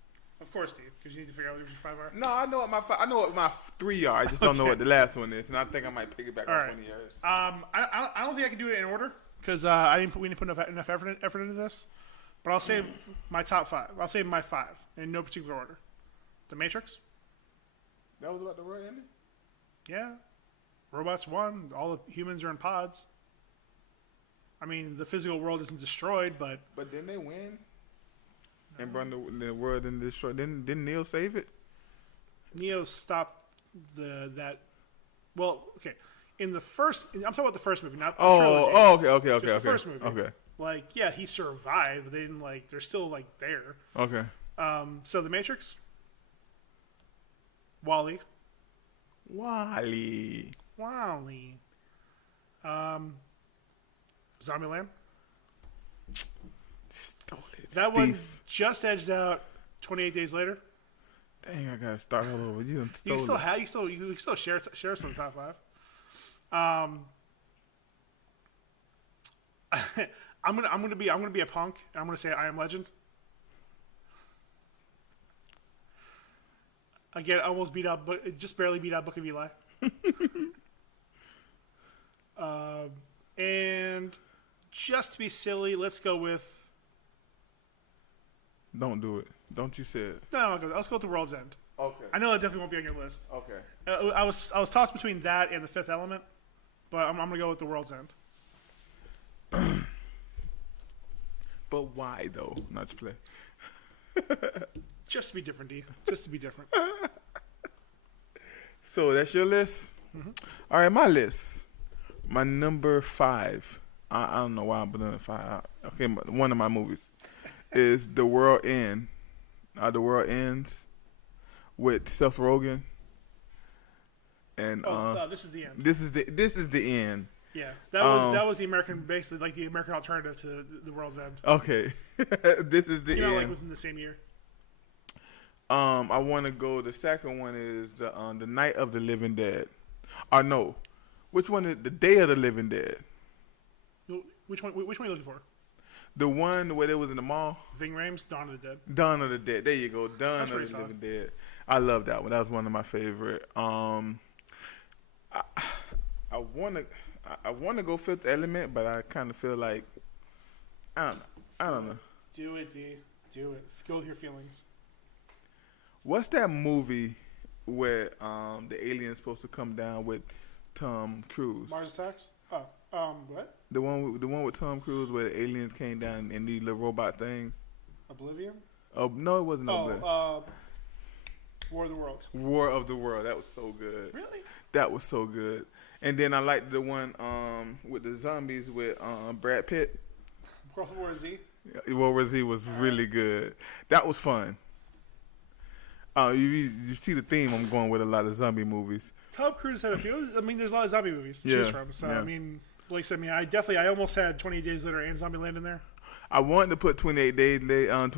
Of course, Steve, because you need to figure out what your 5 are. No, I know what my 3 are. I just don't know what the last one is, and I think I might pick it back off one of yours. I don't think I can do it in order because we didn't put enough effort into this. But I'll say my top 5. I'll say my 5 in no particular order. The Matrix. That was about the world ending? Yeah. Robots won. All the humans are in pods. I mean, the physical world isn't destroyed, but... But didn't they win? No. And brought the world didn't destroy. Didn't Neo save it? Neo stopped that... Well, okay. I'm talking about the first movie, not the trilogy. Okay. Just the first movie. Okay. Like, yeah, he survived, but they didn't, like... They're still, like, there. Okay. So, The Matrix. Wally. Zombieland. Stole it. That one just edged out 28 Days Later. Dang, I gotta start all over. You can still share some top 5. I'm gonna be a punk. I'm gonna say I Am Legend. Again, almost beat out, but just barely beat out Book of Eli. And just to be silly, let's go with. Don't do it. Don't you say it. No, let's go with The World's End. Okay. I know that definitely won't be on your list. Okay. I was tossed between that and The Fifth Element, but I'm gonna go with The World's End. But why though? Not to play. Just to be different, D. Just to be different. So that's your list? Mm-hmm. All right, my list. My number 5. I don't know why I'm putting it 5. Okay, one of my movies is The World Ends. The World Ends with Seth Rogen. And this is the end. This is the end. Yeah, that was the American, basically like the American alternative to The World's End. Okay, this is the end. Like within the same year. I want to go. The second one is the Night of the Living Dead. Or no, which one is the Day of the Living Dead? Which one are you looking for? The one where they was in the mall. Ving Rhames, Dawn of the Dead. Dawn of the Dead. There you go. Dawn of the Living Dead. I love that one. That was one of my favorite. I want to go Fifth Element, but I kind of feel like I don't know. Do it, D. Do it. Go with your feelings. What's that movie where the alien's supposed to come down with Tom Cruise? Mars Attacks? What? The one with Tom Cruise where the aliens came down and these little robot things. Oblivion? Oh no, it wasn't Oblivion. War of the Worlds. War of the World. That was so good. Really? That was so good. And then I liked the one with the zombies with Brad Pitt. World War Z? World War Z was really good. That was fun. You see the theme I'm going with a lot of zombie movies. Tom Cruise had a few. I mean, there's a lot of zombie movies to choose from. So, I mean, like I said, I almost had 28 Days Later and Zombieland in there. I wanted to put 28 days later,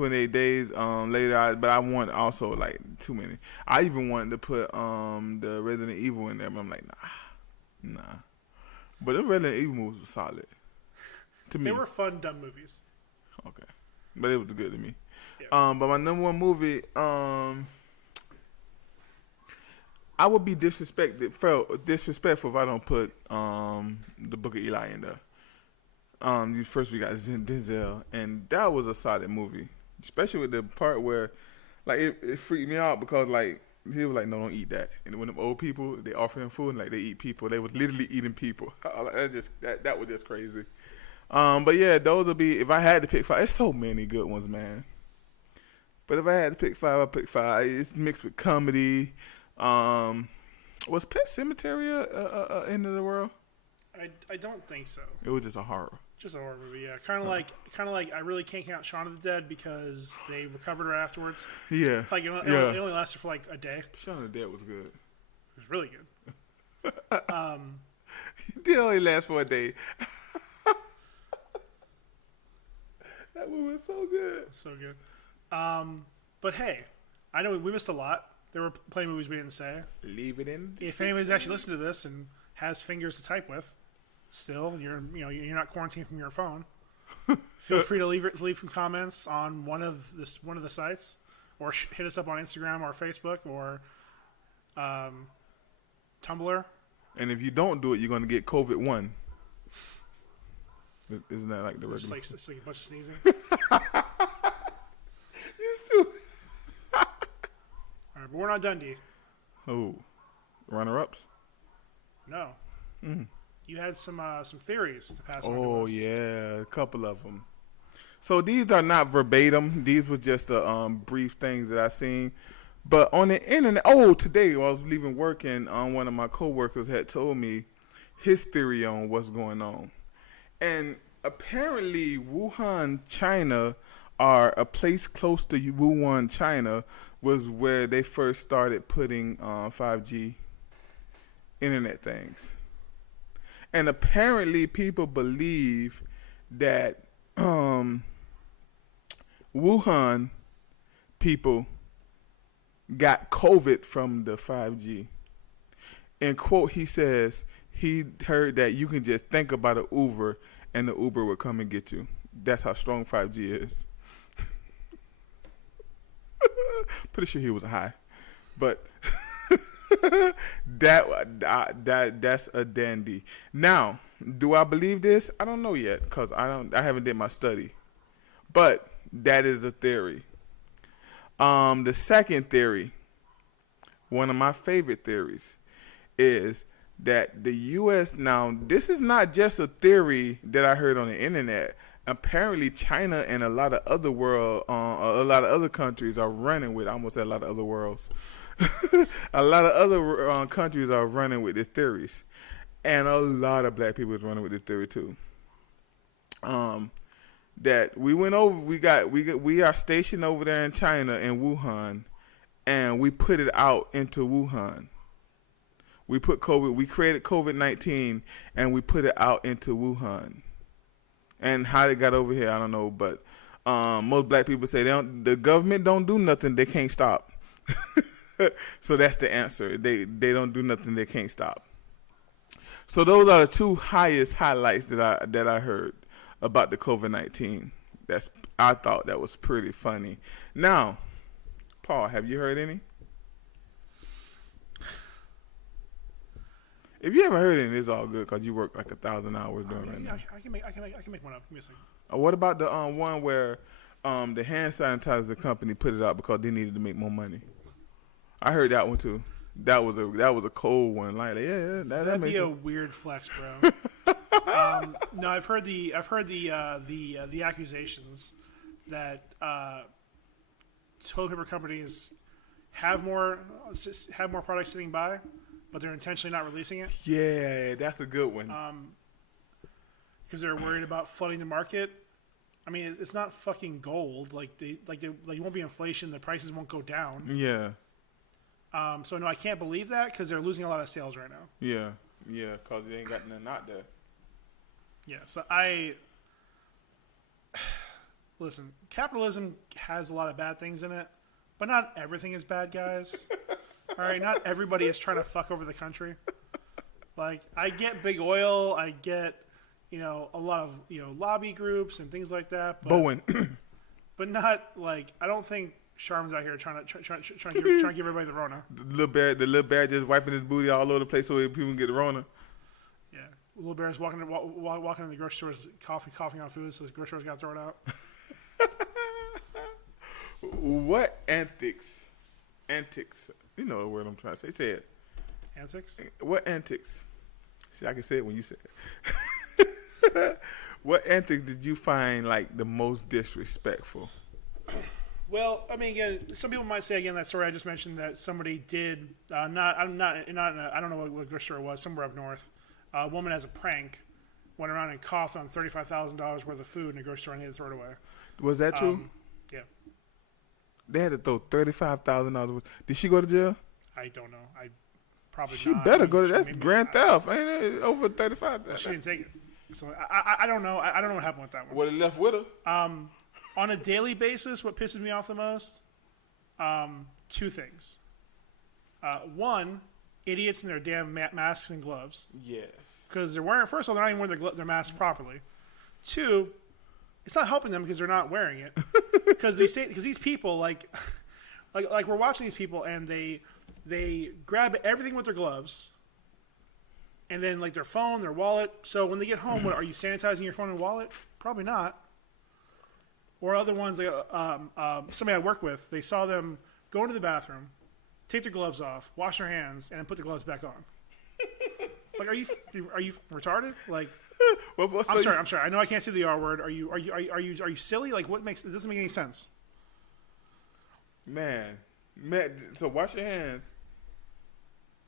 but I want also like too many. I even wanted to put the Resident Evil in there, but I'm like, nah. But the Resident Evil movies were solid to me. They were fun, dumb movies. Okay, but it was good to me. Yeah. But my number one movie, I would be disrespectful if I don't put the Book of Eli in there. First we got Denzel, and that was a solid movie, especially with the part where, like, it freaked me out because like he was like, no, don't eat that. And when them old people, they offer him food and like they eat people, they was literally eating people. That was just crazy. But yeah, those would be if I had to pick five. It's so many good ones, man. But if I had to pick five, I'd pick five. It's mixed with comedy. Was Pet Cemetery a end of the world? I don't think so. It was just a horror. Just a horror movie, yeah. Kind of like I really can't count Shaun of the Dead because they recovered right afterwards. Yeah. Like it only lasted for like a day. Shaun of the Dead was good. It was really good. It did only last for a day. That movie was so good. So good. But hey, I know we missed a lot. There were plenty of movies we didn't say. Leave it in. If anybody's actually listened to this and has fingers to type with, still, you're not quarantined from your phone. Feel free to leave some comments on one of the sites, or hit us up on Instagram or Facebook or Tumblr. And if you don't do it, you're gonna get COVID-1. Isn't that like the regular? Just like a bunch of sneezing. You too. All right, but we're not done, D. Oh, runner-ups. No. Mm. You had some theories to pass on to Oh us. yeah, a couple of them. So these are not verbatim. These were just brief things that I seen. But on the internet, today while I was leaving work, and one of my coworkers had told me his theory on what's going on. And apparently Wuhan, China, or a place close to Wuhan, China, was where they first started putting 5G internet things. And apparently people believe that Wuhan people got COVID from the 5G. In quote, he says he heard that you can just think about an Uber and the Uber will come and get you. That's how strong 5G is. Pretty sure he was high, but that's a dandy. Now, do I believe this? I don't know yet because I haven't did my study, but that is a theory. The second theory, one of my favorite theories, is that the U.S. Now, this is not just a theory that I heard on the internet. Apparently, China and a lot of other countries are running with. I almost said a lot of other worlds. A lot of other countries are running with these theories, and a lot of black people is running with this theory too. That we went over, we are stationed over there in China in Wuhan, and we put it out into Wuhan. We created COVID-19, and we put it out into Wuhan. And how they got over here, I don't know, but most black people say the government don't do nothing, they can't stop. So that's the answer. They don't do nothing, they can't stop. So those are the two highest highlights that I heard about the COVID-19. I thought that was pretty funny. Now, Paul, have you heard any? If you haven't heard any, it's all good because you work like 1,000 hours doing right now. I can make one up. Give me a second. What about the one where the hand sanitizer company put it out because they needed to make more money? I heard that one too. That was a cold one. Like, yeah, that'd be a weird flex, bro. No, I've heard the accusations that toilet paper companies have more products sitting by, but they're intentionally not releasing it. Yeah, that's a good one. Because they're worried about flooding the market. I mean, it's not fucking gold. Like there won't be inflation. The prices won't go down. Yeah. So no, I can't believe that because they're losing a lot of sales right now. Yeah, because they ain't got nothing out there. Yeah, so listen, capitalism has a lot of bad things in it, but not everything is bad, guys. All right, not everybody is trying to fuck over the country. Like, I get big oil, I get, a lot of, lobby groups and things like that. But, Bowen. But not, like, I don't think Sharm's out here trying to give everybody the Rona. The little bear just wiping his booty all over the place so people can get the Rona. Yeah. Little Bear's walking in the grocery stores, coughing on food, so the grocery stores got thrown out. What antics? You know the word I'm trying to say. Say it. Antics? What antics? See, I can say it when you say it. What antics did you find like the most disrespectful? Well, I mean, again, some people might say again that story I just mentioned that somebody did I don't know what grocery store it was, somewhere up north. A woman as a prank went around and coughed on $35,000 worth of food in a grocery store and they had to throw it away. Was that true? Yeah. They had to throw $35,000. Did she go to jail? I don't know. I probably she not. better go to. That's maybe, grand theft, ain't it? Over 35. She didn't take it. So I don't know. I don't know what happened with that one. What it left with her? On a daily basis, what pisses me off the most? Two things. One, idiots in their damn masks and gloves. Yes. Because they're wearing. First of all, they're not even wearing their masks properly. Two, it's not helping them because they're not wearing it. Because these people like we're watching these people and they grab everything with their gloves. And then, like, their phone, their wallet. So when they get home, are you sanitizing your phone and wallet? Probably not. Or other ones, like somebody I work with, they saw them go into the bathroom, take their gloves off, wash their hands, and then put the gloves back on. Like, are you retarded? Like, I'm sorry. I know I can't say the R word. Are you silly? Like, it doesn't make any sense. Man. So wash your hands,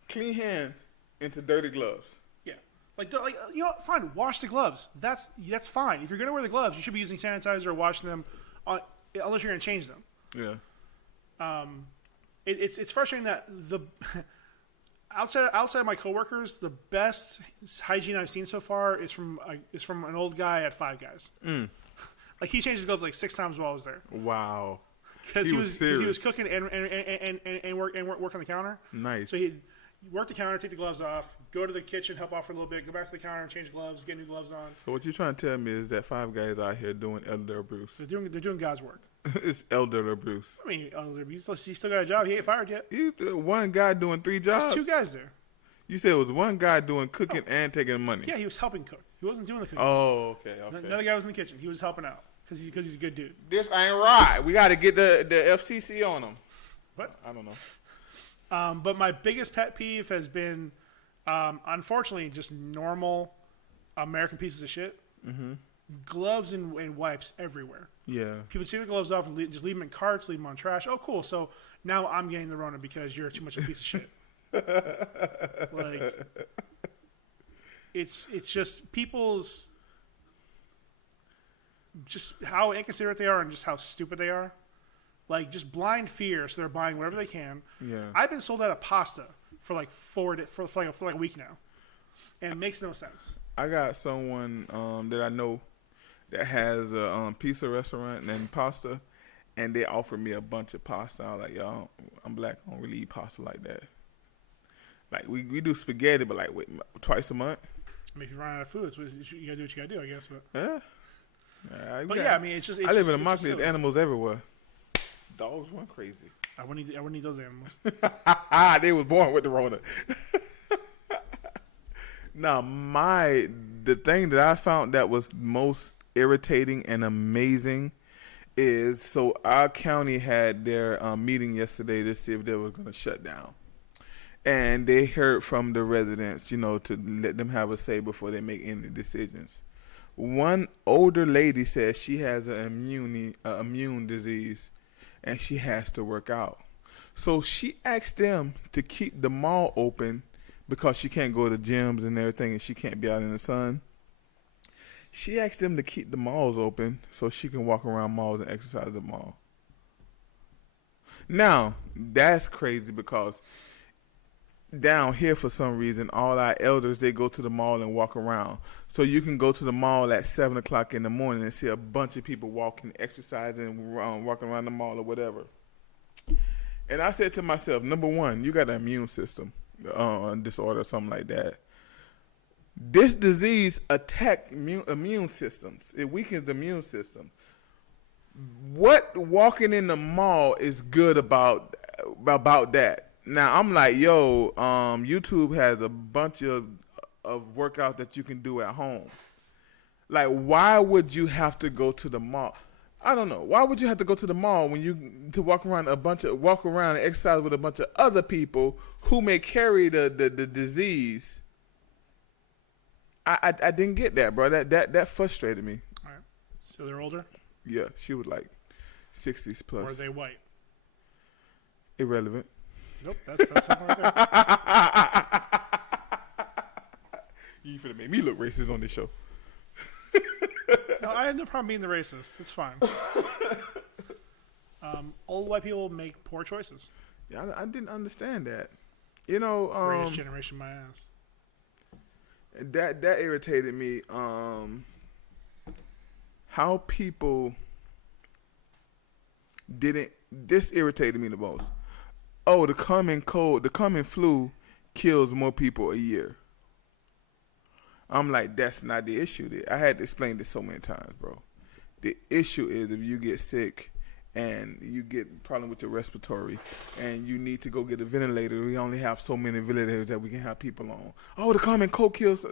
clean hands into dirty gloves. Yeah. Like, you know what? Fine, wash the gloves. That's fine. If you're going to wear the gloves, you should be using sanitizer or washing them unless you're going to change them. Yeah. It's frustrating that the outside of my coworkers, the best hygiene I've seen so far is from an old guy at Five Guys. Like, he changed his gloves like 6 times while I was there. Wow. Because he was cooking and work on the counter. Nice. So he'd work the counter, take the gloves off, go to the kitchen, help out for a little bit, go back to the counter and change gloves, get new gloves on. So what you're trying to tell me is that Five Guys out here doing elder abuse. They're doing God's work. It's elder abuse. I mean, elder abuse. He still got a job. He ain't fired yet. One guy doing 3 jobs. There's 2 guys there. You said it was one guy doing cooking and taking money. Yeah, he was helping cook. He wasn't doing the cooking. Oh, okay. Another guy was in the kitchen. He was helping out because he's a good dude. This ain't right. We got to get the FCC on him. What? I don't know. But my biggest pet peeve has been, unfortunately, just normal American pieces of shit. Mm-hmm. Gloves and wipes everywhere. Yeah. People take the gloves off and just leave them in carts, leave them on trash. Oh, cool. So now I'm getting the Rona because you're too much of a piece of shit. Like, it's just people's just how inconsiderate they are and just how stupid they are. Like, just blind fear, so they're buying whatever they can. Yeah. I've been sold out of pasta for like for like a week now, and it makes no sense. I got someone that I know that has a pizza restaurant and pasta, and they offered me a bunch of pasta. I was like, yo, I'm black, I don't really eat pasta like that. Like, we do spaghetti, but like twice a month. I mean, if you run out of food, you gotta do what you gotta do, I guess. But yeah. I mean, it's just. I live in a market with animals everywhere. Dogs went crazy. I wouldn't eat those animals. They was born with the Rona. Now, the thing that I found that was most irritating and amazing is, so our county had their meeting yesterday to see if they were going to shut down. And they heard from the residents, to let them have a say before they make any decisions. One older lady says she has an immune disease, and she has to work out. So she asked them to keep the mall open because she can't go to gyms and everything, and she can't be out in the sun. She asked them to keep the malls open so she can walk around malls and exercise at the mall. Now, that's crazy because down here, for some reason, all our elders, they go to the mall and walk around. So you can go to the mall at 7 o'clock in the morning and see a bunch of people walking, exercising, walking around the mall or whatever. And I said to myself, number one, you got an immune system disorder or something like that. This disease attacks immune systems. It weakens the immune system. What walking in the mall is good about that? Now, I'm like, YouTube has a bunch of of workout that you can do at home. Like, why would you have to go to the mall? I don't know. Why would you have to go to the mall when you to walk around and exercise with a bunch of other people who may carry the disease? I didn't get that, bro. That frustrated me. All right. So they're older? Yeah, she was like 60s plus. Or are they white? Irrelevant. Nope, that's something right there. You finna make me look racist on this show. No, I have no problem being the racist. It's fine. Old white people make poor choices. Yeah, I didn't understand that. You know, Greatest generation, my ass. that irritated me. How people didn't. This irritated me the most. Oh, the common flu kills more people a year. I'm like, that's not the issue. I had to explain this so many times, bro. The issue is if you get sick and you get a problem with your respiratory and you need to go get a ventilator, we only have so many ventilators that we can have people on. Oh, the common cold kills,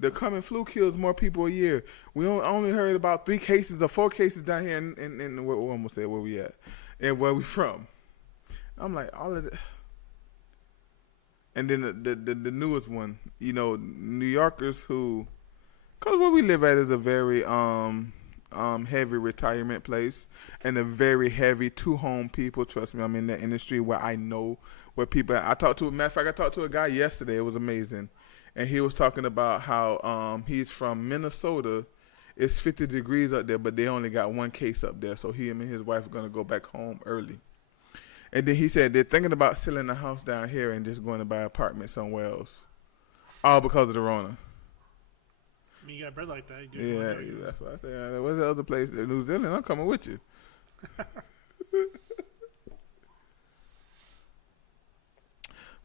the common flu kills more people a year. We only heard about 3 cases or 4 cases down here in where, I'm gonna say where we at and where we from. I'm like, all of it. And then the newest one, you know, New Yorkers who, because where we live at is a very heavy retirement place and a very heavy 2-home people. Trust me, I'm in that industry where I know where people. I talked to a guy yesterday. It was amazing, and he was talking about how he's from Minnesota. It's 50 degrees up there, but they only got 1 case up there. So him and his wife are gonna go back home early. And then he said they're thinking about selling the house down here and just going to buy an apartment somewhere else. All because of the Rona. I mean, you got bread like that. Yeah, that's what I said. What's the other place? New Zealand, I'm coming with you.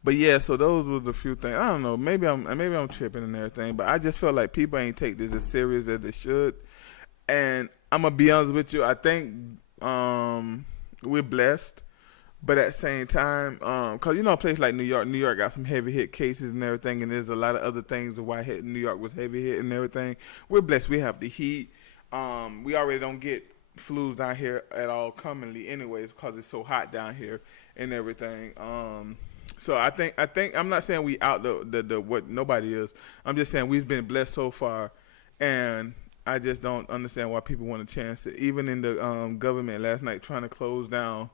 But yeah, so those were the few things. I don't know. Maybe I'm tripping and everything, but I just felt like people ain't take this as serious as they should. And I'm gonna be honest with you. I think we're blessed. But at the same time, because, you know, a place like New York got some heavy hit cases and everything, and there's a lot of other things of why New York was heavy hit and everything. We're blessed. We have the heat. We already don't get flus down here at all commonly anyways because it's so hot down here and everything. So I think I'm not saying we out the what nobody is. I'm just saying we've been blessed so far, and I just don't understand why people want to chance it. Even in the government last night trying to close down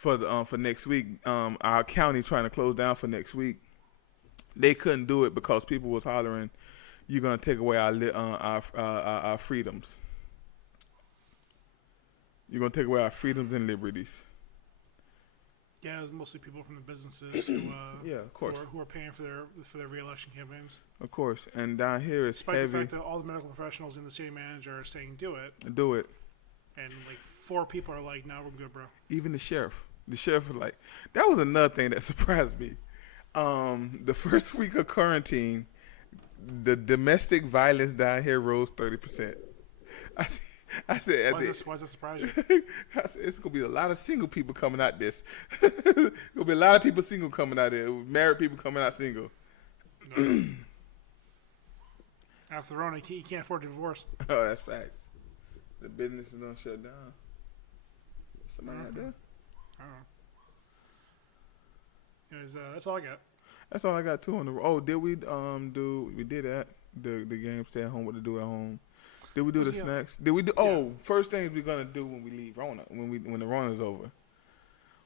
for next week, our county trying to close down for next week. They couldn't do it because people was hollering, "You're gonna take away our freedoms. You're gonna take away our freedoms and liberties." Yeah, it was mostly people from the businesses who, yeah, of course, who are paying for their re-election campaigns. Of course, and down here it's despite heavy. the fact that all the medical professionals and the city manager are saying do it, and like 4 people are like, "No, we're good, bro." Even the sheriff was like, that was another thing that surprised me. The first week of quarantine, the domestic violence down here rose 30%. I said, why does that surprise you? I said, it's gonna be a lot of single people coming out this. Gonna be a lot of people single coming out there, married people coming out single. No. After Rona, you can't afford a divorce. Oh, that's facts. The business is gonna shut down. Somebody out there? I don't know. Anyways, that's all I got. That's all I got too on the. Oh, did we we did that the game stay at home? What to do at home? Did we do the snacks? Did we do? Oh, first things we're gonna do when we leave Rona, when the Rona's over.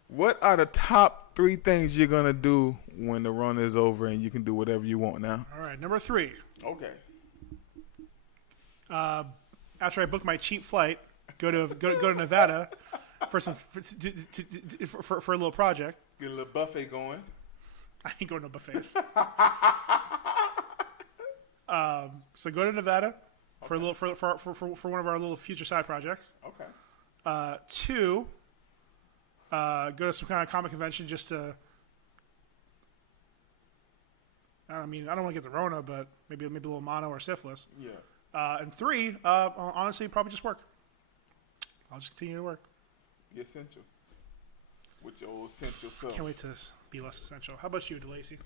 What are the top 3 things you're gonna do when the Rona is over and you can do whatever you want now? All right, number 3. Okay. After I book my cheap flight, go to Nevada for a little project. Get a little buffet going. I ain't going to buffets. So go to Nevada for a little for one of our little future side projects. Okay. 2, go to some kind of comic convention just to. I don't want to get the Rona, but maybe a little mono or syphilis. Yeah. And 3, honestly, probably just work. I'll just continue to work. Be essential. With your old essential self. Can't wait to be less essential. How about you, DeLacy?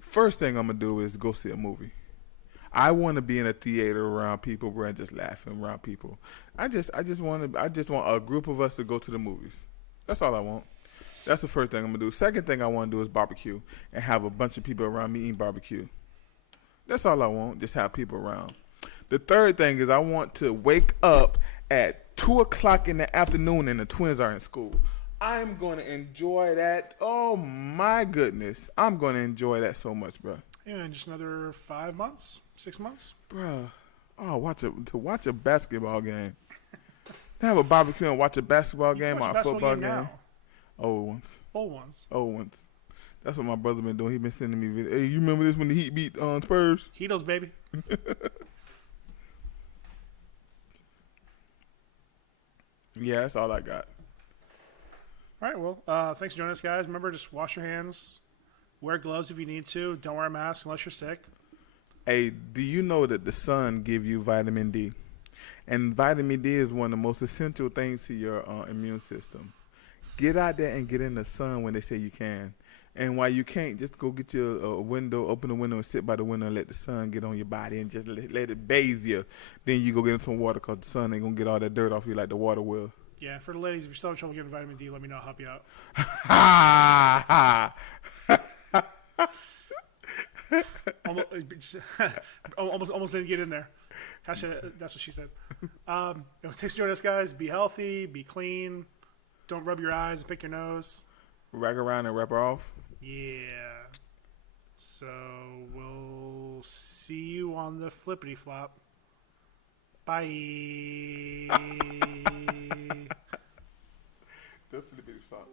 First thing I'm gonna do is go see a movie. I want to be in a theater around people, bro, and just laughing around people. I just want a group of us to go to the movies. That's all I want. That's the first thing I'm gonna do. Second thing I want to do is barbecue and have a bunch of people around me eating barbecue. That's all I want. Just have people around. The third thing is I want to wake up at 2:00 in the afternoon and the twins are in school. I'm gonna enjoy that. Oh my goodness, I'm gonna enjoy that so much, bro. Yeah, in just another 5 months, 6 months. Bro, to watch a basketball game. To have a barbecue and watch a basketball game or a football game. Now. Old ones. Old ones. Old ones. That's what my brother been doing. He been sending me videos. Hey, you remember this when the Heat beat Spurs? Heatos, baby. Yeah, that's all I got. All right, well, thanks for joining us, guys. Remember, just wash your hands. Wear gloves if you need to. Don't wear a mask unless you're sick. Hey, do you know that the sun give you vitamin D? And vitamin D is one of the most essential things to your immune system. Get out there and get in the sun when they say you can. And while you can't, just go get you a window, open the window and sit by the window and let the sun get on your body and just let it bathe you. Then you go get in some water because the sun ain't going to get all that dirt off you like the water will. Yeah, for the ladies, if you're still having trouble getting vitamin D, let me know. I'll help you out. almost didn't get in there. That's what she said. Thanks for joining us, guys. Be healthy. Be clean. Don't rub your eyes and pick your nose. Rag around and wrap her off. Yeah. So we'll see you on the flippity flop. Bye. The flippity flop.